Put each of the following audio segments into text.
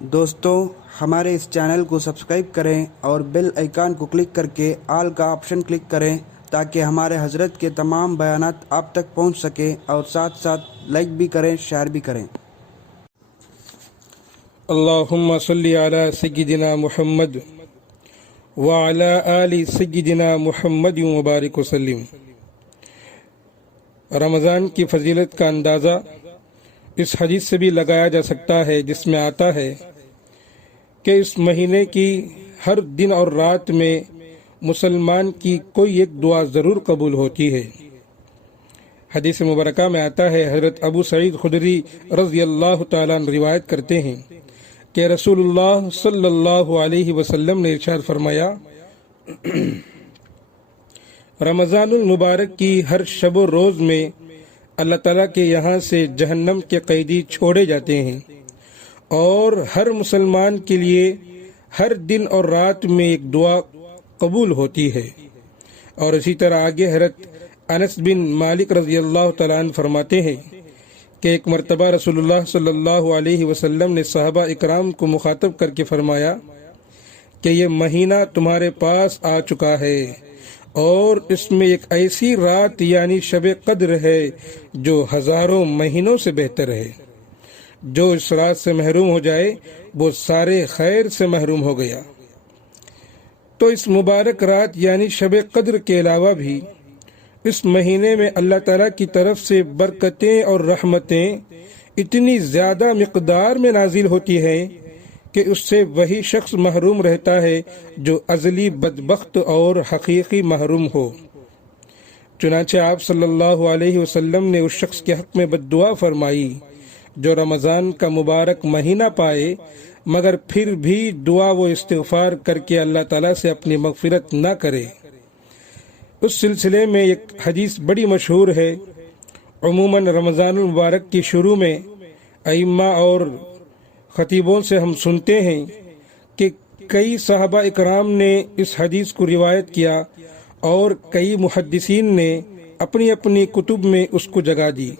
دوستو ہمارے اس چینل کو سبسکرائب کریں اور بیل آئیکن کو کلک کر کے آل کا آپشن کلک کریں تاکہ ہمارے حضرت کے تمام بیانات آپ تک پہنچ سکیں اور ساتھ ساتھ لائک بھی کریں، شیئر بھی کریں۔ اللہم صلی علی سیدنا محمد وعلی آل سیدنا محمد مبارک وسلم۔ رمضان کی فضیلت کا اندازہ اس حدیث سے بھی لگایا جا سکتا ہے جس میں آتا ہے کہ اس مہینے کی ہر دن اور رات میں مسلمان کی کوئی ایک دعا ضرور قبول ہوتی ہے۔ حدیث مبارکہ میں آتا ہے، حضرت ابو سعید خدری رضی اللہ تعالیٰ عنہ روایت کرتے ہیں کہ رسول اللہ صلی اللہ علیہ وسلم نے ارشاد فرمایا، رمضان المبارک کی ہر شب و روز میں اللہ تعالیٰ کے یہاں سے جہنم کے قیدی چھوڑے جاتے ہیں، اور ہر مسلمان کے لیے ہر دن اور رات میں ایک دعا قبول ہوتی ہے۔ اور اسی طرح آگے حضرت انس بن مالک رضی اللہ تعالیٰ عنہ فرماتے ہیں کہ ایک مرتبہ رسول اللہ صلی اللہ علیہ وسلم نے صحابہ اکرام کو مخاطب کر کے فرمایا کہ یہ مہینہ تمہارے پاس آ چکا ہے، اور اس میں ایک ایسی رات یعنی شب قدر ہے جو ہزاروں مہینوں سے بہتر ہے۔ جو اس رات سے محروم ہو جائے وہ سارے خیر سے محروم ہو گیا۔ تو اس مبارک رات یعنی شب قدر کے علاوہ بھی اس مہینے میں اللہ تعالیٰ کی طرف سے برکتیں اور رحمتیں اتنی زیادہ مقدار میں نازل ہوتی ہیں کہ اس سے وہی شخص محروم رہتا ہے جو ازلی بدبخت اور حقیقی محروم ہو۔ چنانچہ آپ صلی اللہ علیہ وسلم نے اس شخص کے حق میں بد دعا فرمائی جو رمضان کا مبارک مہینہ پائے مگر پھر بھی دعا و استغفار کر کے اللہ تعالیٰ سے اپنی مغفرت نہ کرے۔ اس سلسلے میں ایک حدیث بڑی مشہور ہے۔ عموماً رمضان المبارک کی شروع میں ائمہ اور خطیبوں سے ہم سنتے ہیں کہ کئی صحابہ اکرام نے اس حدیث کو روایت کیا اور کئی محدثین نے اپنی اپنی کتب میں اس کو جگہ دی۔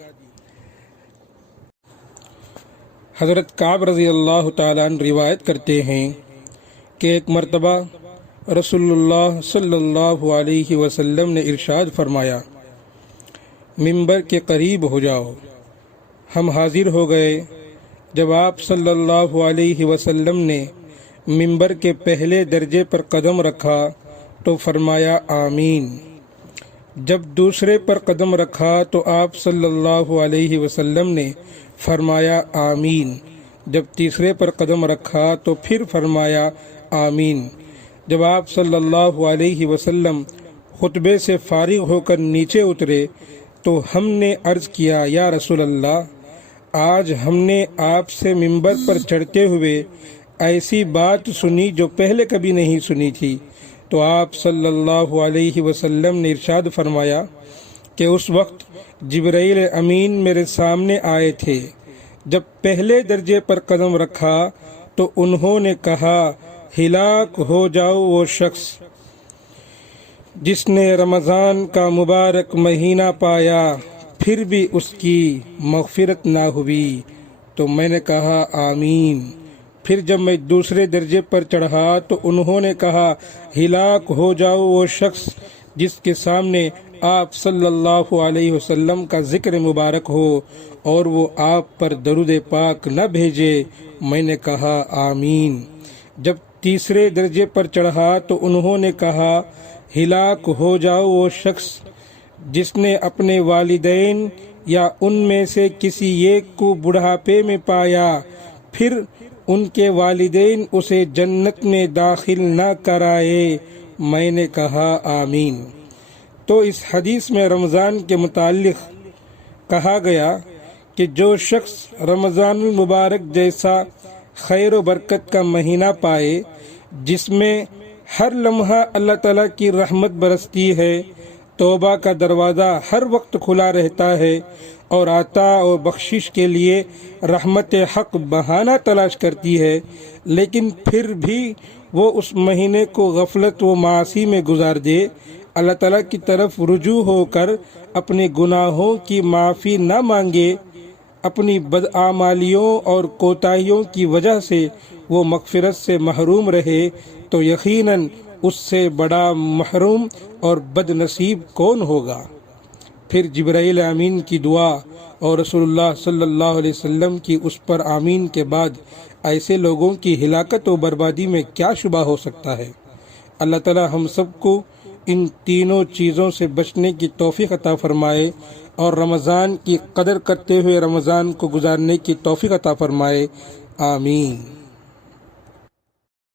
حضرت کعب رضی اللہ تعالیٰ عنہ روایت کرتے ہیں کہ ایک مرتبہ رسول اللہ صلی اللہ علیہ وسلم نے ارشاد فرمایا، منبر کے قریب ہو جاؤ۔ ہم حاضر ہو گئے۔ جب آپ صلی اللہ علیہ وسلم نے منبر کے پہلے درجے پر قدم رکھا تو فرمایا آمین۔ جب دوسرے پر قدم رکھا تو آپ صلی اللہ علیہ وسلم نے فرمایا آمین۔ جب تیسرے پر قدم رکھا تو پھر فرمایا آمین۔ جب آپ صلی اللہ علیہ وسلم خطبے سے فارغ ہو کر نیچے اترے تو ہم نے عرض کیا، یا رسول اللہ، آج ہم نے آپ سے منبر پر چڑھتے ہوئے ایسی بات سنی جو پہلے کبھی نہیں سنی تھی۔ تو آپ صلی اللہ علیہ وسلم نے ارشاد فرمایا کہ اس وقت جبرائیل امین میرے سامنے آئے تھے۔ جب پہلے درجے پر قدم رکھا تو انہوں نے کہا، ہلاک ہو جاؤ وہ شخص جس نے رمضان کا مبارک مہینہ پایا پھر بھی اس کی مغفرت نہ ہوئی۔ تو میں نے کہا آمین۔ پھر جب میں دوسرے درجے پر چڑھا تو انہوں نے کہا، ہلاک ہو جاؤ وہ شخص جس کے سامنے آپ صلی اللہ علیہ وسلم کا ذکر مبارک ہو اور وہ آپ پر درود پاک نہ بھیجے۔ میں نے کہا آمین۔ جب تیسرے درجے پر چڑھا تو انہوں نے کہا، ہلاک ہو جاؤ وہ شخص جس نے اپنے والدین یا ان میں سے کسی ایک کو بڑھاپے میں پایا پھر ان کے والدین اسے جنت میں داخل نہ کرائے۔ میں نے کہا آمین۔ تو اس حدیث میں رمضان کے متعلق کہا گیا کہ جو شخص رمضان المبارک جیسا خیر و برکت کا مہینہ پائے جس میں ہر لمحہ اللہ تعالیٰ کی رحمت برستی ہے، توبہ کا دروازہ ہر وقت کھلا رہتا ہے اور عطا اور بخشش کے لیے رحمت حق بہانہ تلاش کرتی ہے، لیکن پھر بھی وہ اس مہینے کو غفلت و معاصی میں گزار دے، اللہ تعالیٰ کی طرف رجوع ہو کر اپنے گناہوں کی معافی نہ مانگے، اپنی بدعمالیوں اور کوتاہیوں کی وجہ سے وہ مغفرت سے محروم رہے تو یقیناً اس سے بڑا محروم اور بد نصیب کون ہوگا؟ پھر جبرائیل امین کی دعا اور رسول اللہ صلی اللہ علیہ وسلم کی اس پر آمین کے بعد ایسے لوگوں کی ہلاکت و بربادی میں کیا شبہ ہو سکتا ہے؟ اللہ تعالی ہم سب کو ان تینوں چیزوں سے بچنے کی توفیق عطا فرمائے اور رمضان کی قدر کرتے ہوئے رمضان کو گزارنے کی توفیق عطا فرمائے، آمین۔